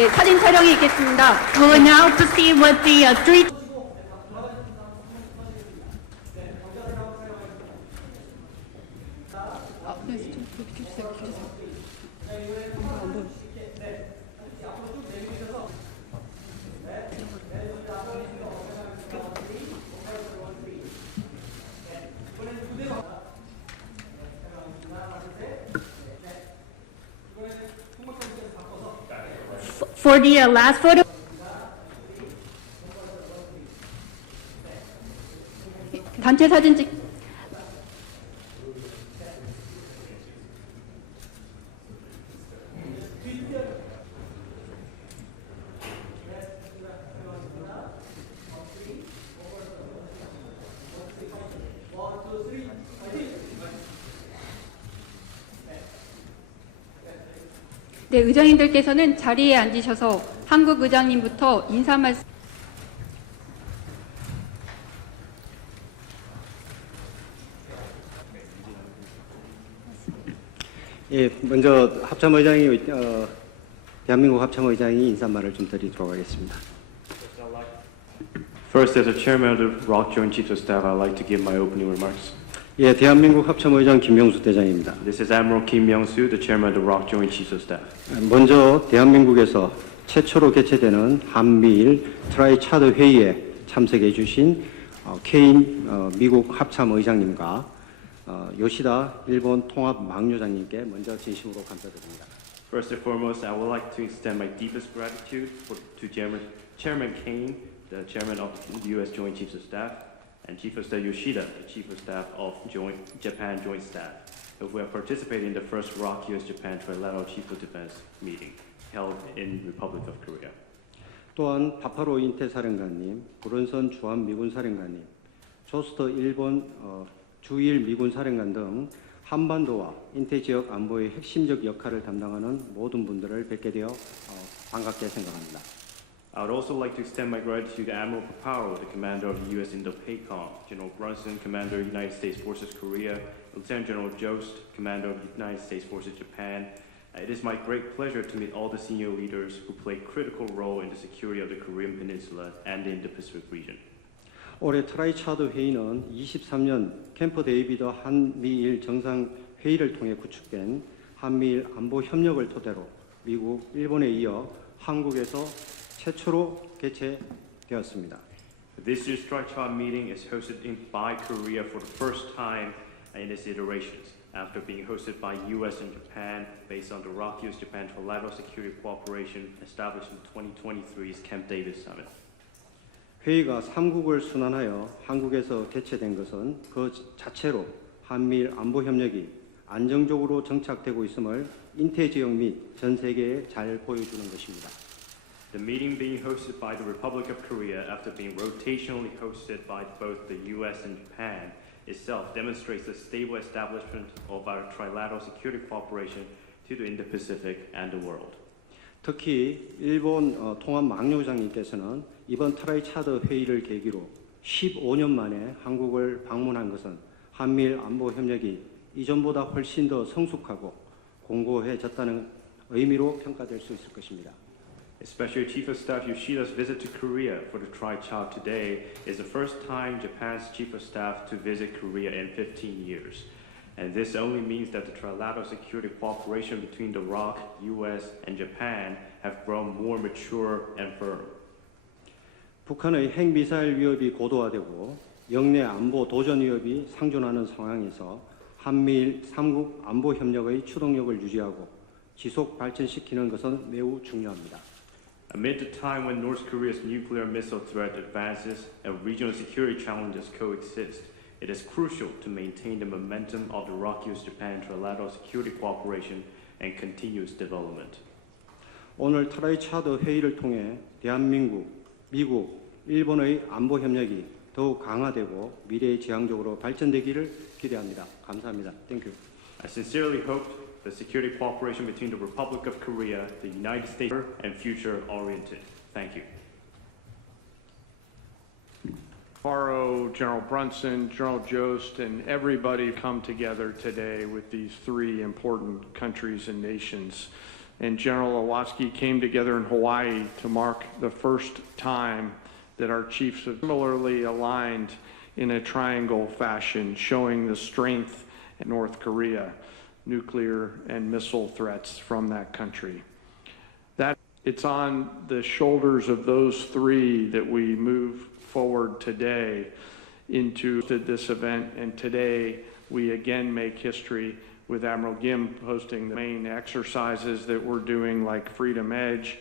예, 사진 촬영이 있겠습니다. We will now proceed with the uh, three for the uh, last photo. 단체 사진 찍. 네, 의장님들께서는 자리에 앉으셔서 한국 의장님부터 인사 말씀 예, 먼저 합참의장이 어, 대한민국 합참의장이 인사말을 좀 드리도록 하겠습니다. First, as a chairman of the ROC Joint Chiefs of Staff, I'd like to give my opening remarks. 예, 대한민국 합참의장 김명수 대장입니다. This is Admiral Kim Myung-soo, the chairman of the ROC Joint Chiefs of Staff. 먼저 대한민국에서 최초로 개최되는 한미일 트라이 차드 회의에 참석해 주신 어, 케인 어, 미국 합참의장님과 어, 요시다 일본 통합 망료장님께 먼저 진심으로 감사드립니다. First and foremost, I would like to extend my deepest gratitude for, to Chairman, Chairman Kane, the chairman of the U.S. Joint Chiefs of Staff, and Chief of Staff Yoshida, the chief of staff of Joint, Japan Joint Staff, who have participated in the first ROC U.S.-Japan Trilateral Chief of Defense meeting held in Republic of Korea. 또한 바파로 인태 사령관님, 브론선 주한 미군 사령관님, 조스터 일본 어, 주일 미군 사령관 등 한반도와 인태 지역 안보의 핵심적 역할을 담당하는 모든 분들을 뵙게 되어 어, 반갑게 생각합니다. I would also like to extend my gratitude to Admiral Paparo, the commander of the U.S. Indo-PACOM, General Brunson, commander of United States Forces Korea, Lieutenant General Jost, commander of the United States Forces Japan. Uh, It is my great pleasure to meet all the senior leaders who play a critical role in the security of the Korean Peninsula and in the Pacific region. 올해 트라이차드 회의는 23년 캠프 데이비드 한미일 정상 회의를 통해 구축된 한미일 안보 협력을 토대로 미국, 일본에 이어 한국에서 최초로 개최되었습니다. This year's Tri-Chad meeting is hosted in, by Korea for the first time in its iterations, after being hosted by U.S. and Japan based on the ROC U.S.-Japan Trilateral Security Cooperation established in 2023's Camp David Summit. 회의가 3국을 순환하여 한국에서 개최된 것은 그 자체로 한미일 안보 협력이 안정적으로 정착되고 있음을 인태 지역 및 전 세계에 잘 보여주는 것입니다. The meeting being hosted by the Republic of Korea after being rotationally hosted by both the U.S. and Japan itself demonstrates the stable establishment of our trilateral security cooperation to the Indo-Pacific and the world. 특히 일본 어, 통합 망료장님께서는 이번 트라이 차드 회의를 계기로 15년 만에 한국을 방문한 것은 한미일 안보 협력이 이전보다 훨씬 더 성숙하고 공고해졌다는 의미로 평가될 수 있을 것입니다. Especially Chief of Staff Yoshida's visit to Korea for the Tri-Child today is the first time Japan's Chief of Staff to visit Korea in 15 years. And this only means that the trilateral security cooperation between the ROC, US, and Japan have grown more mature and firm. 북한의 핵미사일 위협이 고도화되고 영내 안보 도전 위협이 상존하는 상황에서 한미일 3국 안보 협력의 추동력을 유지하고 지속 발전시키는 것은 매우 중요합니다. Amid the time when North Korea's nuclear missile threat advances and regional security challenges coexist, it is crucial to maintain the momentum of the ROC US Japan trilateral security cooperation and continuous development. 오늘 트라이차드 회의를 통해 대한민국, 미국, 일본의 안보 협력이 더욱 강화되고 미래지향적으로 발전되기를 기대합니다. 감사합니다. 땡큐. I sincerely hope the security cooperation between the Republic of Korea, the United States, and future oriented. Thank you. Faro, General Brunson, General Jost, and everybody come together today with these three important countries and nations and General Awatsky came together in Hawaii to mark the first time that our chiefs have similarly aligned in a triangle fashion, showing the strength North Korea, nuclear and missile threats from that country. That it's on the shoulders of those three that we move forward today into this event, and today we again make history with Admiral Gim hosting the main exercises that we're doing, like Freedom Edge,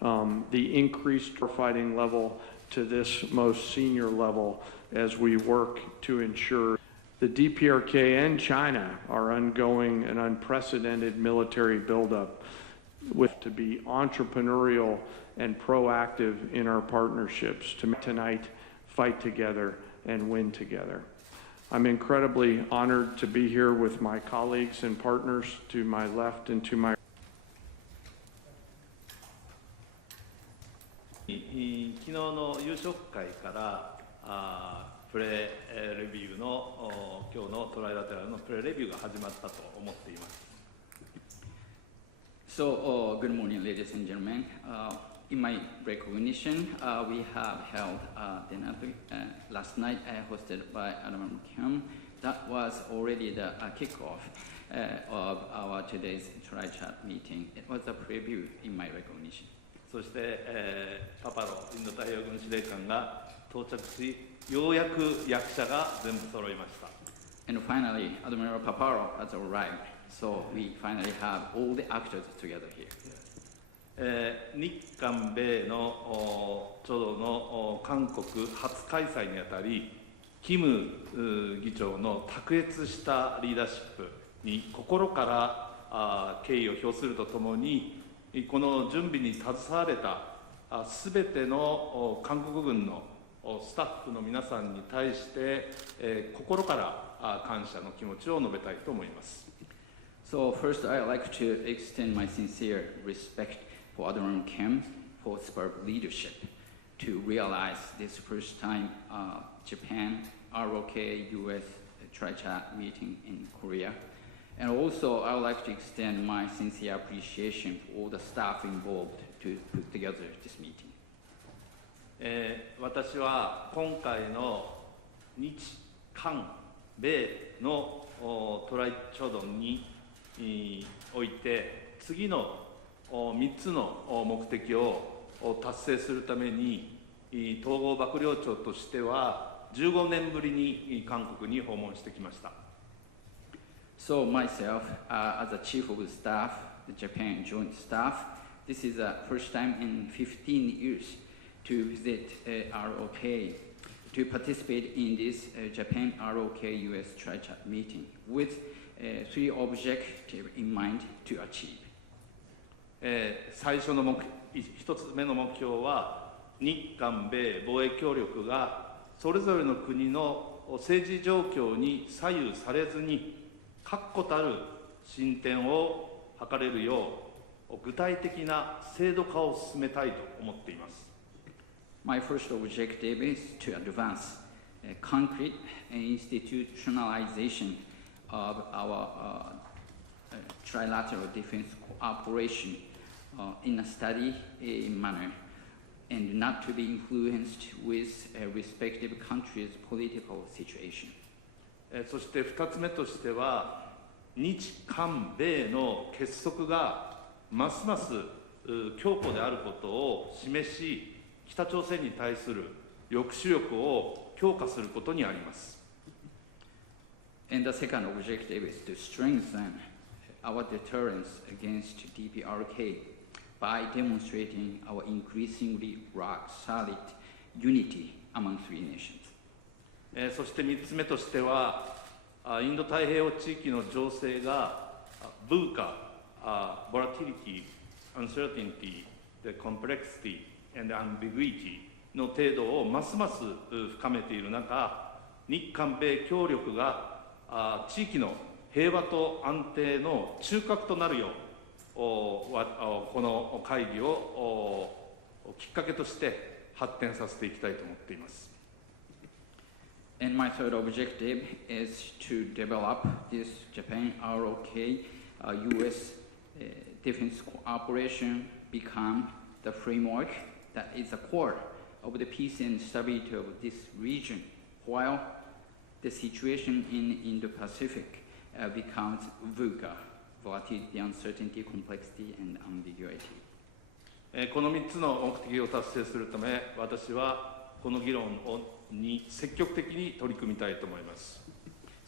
um, the increased fighting level to this most senior level as we work to ensure the DPRK and China are ongoing an unprecedented military buildup with to be entrepreneurial and proactive in our partnerships to tonight fight together and win together. I'm incredibly honored to be here with my colleagues and partners to my left and to my い昨日の夕食会から あープレえーレビューのお今日のトライラテラルのプレレビューが始まったと思っています。So, uh, good morning, ladies and gentlemen. Uh, in my recognition, uh, we have held uh, dinner uh, last night, uh, hosted by Admiral Kim. That was already the uh, kickoff uh, of our today's tri-chat meeting. It was a preview in my recognition. そして、えーパパロインド太平洋軍司令官が到着し、ようやく役者が全部揃いました。And finally, Admiral Paparo has arrived. So we finally have all the actors together here. えー日韓米のおちょうどのお韓国初開催にあたり、キム議長の卓越したリーダーシップに心からあー敬意を表するとともに、この準備に携われたすべてのお韓国軍のおスタッフの皆さんに対して、えー心からあー感謝の気持ちを述べたいと思います。 So first, I'd like to extend my sincere respect for Admiral Kim for superb leadership to realize this first time uh, Japan ROK US Tri-Chat meeting in Korea. And also, I would like to extend my sincere appreciation for all the staff involved to put together this meeting. えー私は今回の日韓米のおトライチョドンにえーおいて次のお3つの目的をお達成するためにえー統合幕僚長としては15年ぶりに韓国に訪問してきました。So myself, uh, as a chief of staff, the Japan Joint Staff, this is the first time in 15 years to visit uh, ROK to participate in this uh, Japan ROK US Tri-Chat meeting with uh, three objectives in mind to achieve. えー最初の目一つ目の目標は日韓米防衛協力がそれぞれの国の政治状況に左右されずに確固たる進展を図れるよう具体的な制度化を進めたいと思っています My first objective is to advance uh, concrete institutionalization of our uh, uh, trilateral defense cooperation uh, in a steady uh, manner and not to be influenced with uh, respective countries' political situation. えーそして2つ目としては日韓米の結束がますますう強固であることを示し 北朝鮮に対する抑止力を強化することにあります And the second objective is to strengthen our deterrence against DPRK by demonstrating our increasingly rock solid unity among three nations. えーそして3つ目としてはあインド太平洋地域の情勢があブーカあボラティリティ uncertainty the complexity and ambiguity の程度をますます深めている中日韓米協力があ地域の平和と安定の中核となるようおわおこの会議をおきっかけとして発展させていきたいと思っています And my third objective is to develop this Japan ROK uh, US uh, defense cooperation become the framework that is the core of the peace and stability of this region, while the situation in Indo-Pacific uh, becomes VUCA, volatility, uncertainty, complexity, and ambiguity. えーこの3つの目的を達成するため私はこの議論をに積極的に取り組みたいと思います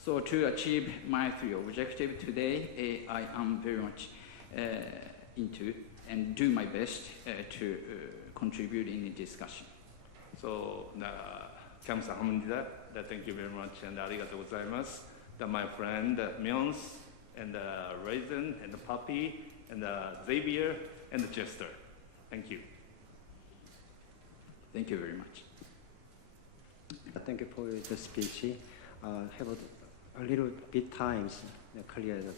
So to achieve my three objectives today, eh, I am very much uh, into and do my best uh, to uh, contribute in the discussion. So, uh, 감사합니다. Uh, Thank you very much and ありがとうございます The, My friend uh, Myons and uh, Raisin and Puppy and uh, Xavier and Chester Thank you Thank you very much. Thank you for the speech. Uh, have a, a little bit times uh, clear the